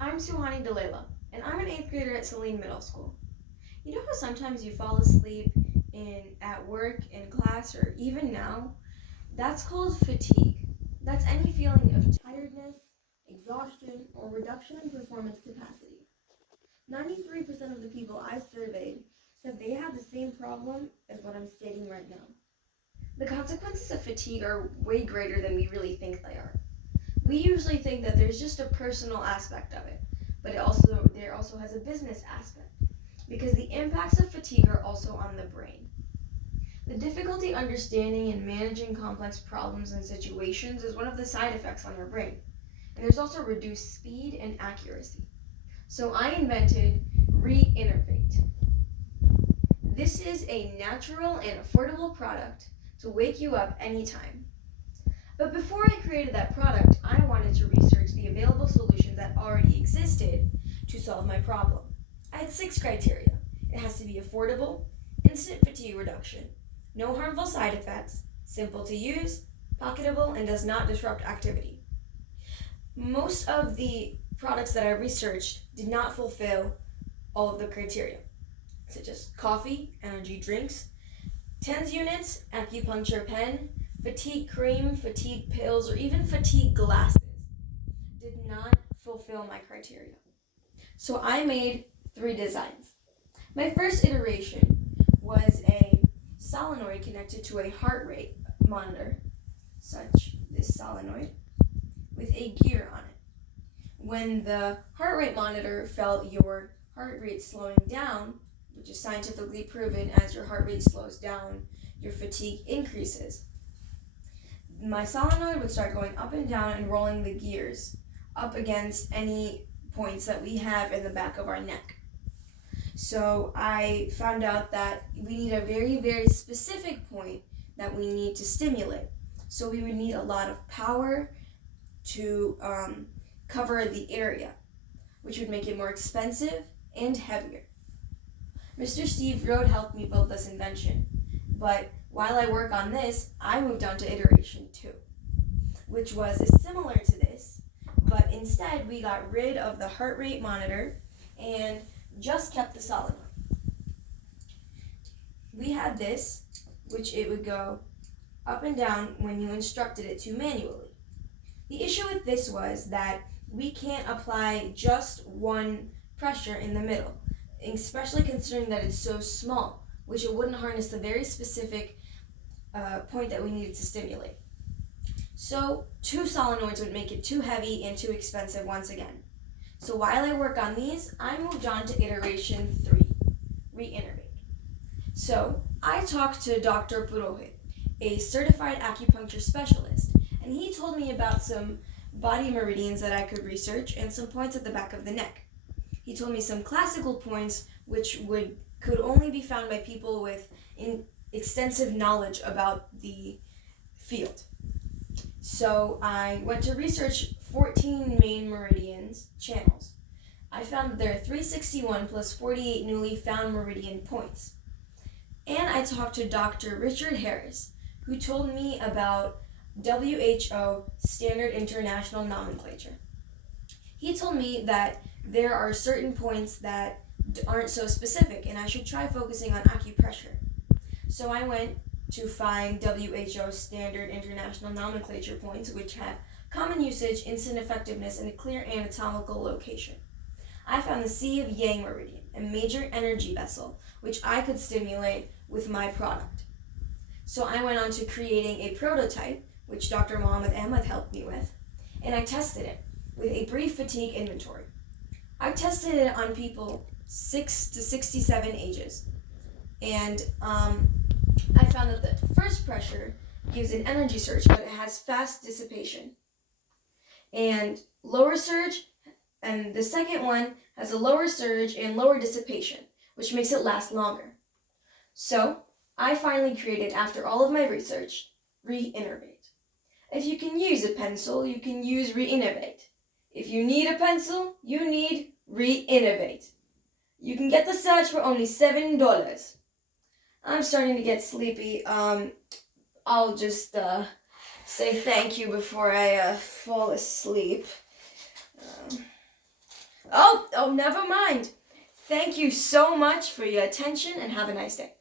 I'm Suhani Dalela, and I'm an 8th grader at Saline Middle School. You know how sometimes you fall asleep at work, in class, or even now? That's called fatigue. That's any feeling of tiredness, exhaustion, or reduction in performance capacity. 93% of the people I surveyed said they had the same problem as what I'm stating right now. The consequences of fatigue are way greater than we really think they are. We usually think that there's just a personal aspect of it, but there also has a business aspect, because the impacts of fatigue are also on the brain. The difficulty understanding and managing complex problems and situations is one of the side effects on our brain. And there's also reduced speed and accuracy. So I invented Reinnervate. This is a natural and affordable product to wake you up anytime. But before I created that product, I wanted to research the available solutions that already existed to solve my problem. I had 6 criteria. It has to be affordable, instant fatigue reduction, no harmful side effects, simple to use, pocketable, and does not disrupt activity. Most of the products that I researched did not fulfill all of the criteria, such as coffee, energy drinks, TENS units, acupuncture pen, fatigue cream, fatigue pills, or even fatigue glasses did not fulfill my criteria. So I made 3 designs. My first iteration was a solenoid connected to a heart rate monitor, such this solenoid, with a gear on it. When the heart rate monitor felt your heart rate slowing down, which is scientifically proven, as your heart rate slows down, your fatigue increases. My solenoid would start going up and down and rolling the gears up against any points that we have in the back of our neck. So I found out that we need a very, very specific point that we need to stimulate. So we would need a lot of power to cover the area, which would make it more expensive and heavier. Mr. Steve Rode helped me build this invention, but while I work on this, I moved on to iteration 2, which was similar to this, but instead we got rid of the heart rate monitor and just kept the solenoid. We had this, which it would go up and down when you instructed it to manually. The issue with this was that we can't apply just one pressure in the middle, especially considering that it's so small, which it wouldn't harness the very specific point that we needed to stimulate. So 2 solenoids would make it too heavy and too expensive once again. So while I work on these, I moved on to iteration 3, Reinnervate. So I talked to Dr. Purohit, a certified acupuncture specialist, and he told me about some body meridians that I could research and some points at the back of the neck. He told me some classical points which could only be found by people with extensive knowledge about the field. So I went to research 14 main meridians channels. I found that there are 361 plus 48 newly found meridian points. And I talked to Dr. Richard Harris, who told me about WHO Standard International Nomenclature. He told me that there are certain points that aren't so specific, and I should try focusing on acupressure. So I went to find WHO Standard International Nomenclature points, which have common usage, instant effectiveness, and a clear anatomical location. I found the Sea of Yang meridian, a major energy vessel, which I could stimulate with my product. So I went on to creating a prototype, which Dr. Mohammed Ahmed helped me with, and I tested it with a brief fatigue inventory. I tested it on people 6 to 67 ages, and I found that the first pressure gives an energy surge, but it has fast dissipation, and lower surge, and the second one has a lower surge and lower dissipation, which makes it last longer. So I finally created, after all of my research, Reinnervate. If you can use a pencil, you can use Reinnervate. If you need a pencil, you need Reinnervate. You can get the set for only $7. I'm starting to get sleepy. I'll just say thank you before I fall asleep. Oh, never mind. Thank you so much for your attention and have a nice day.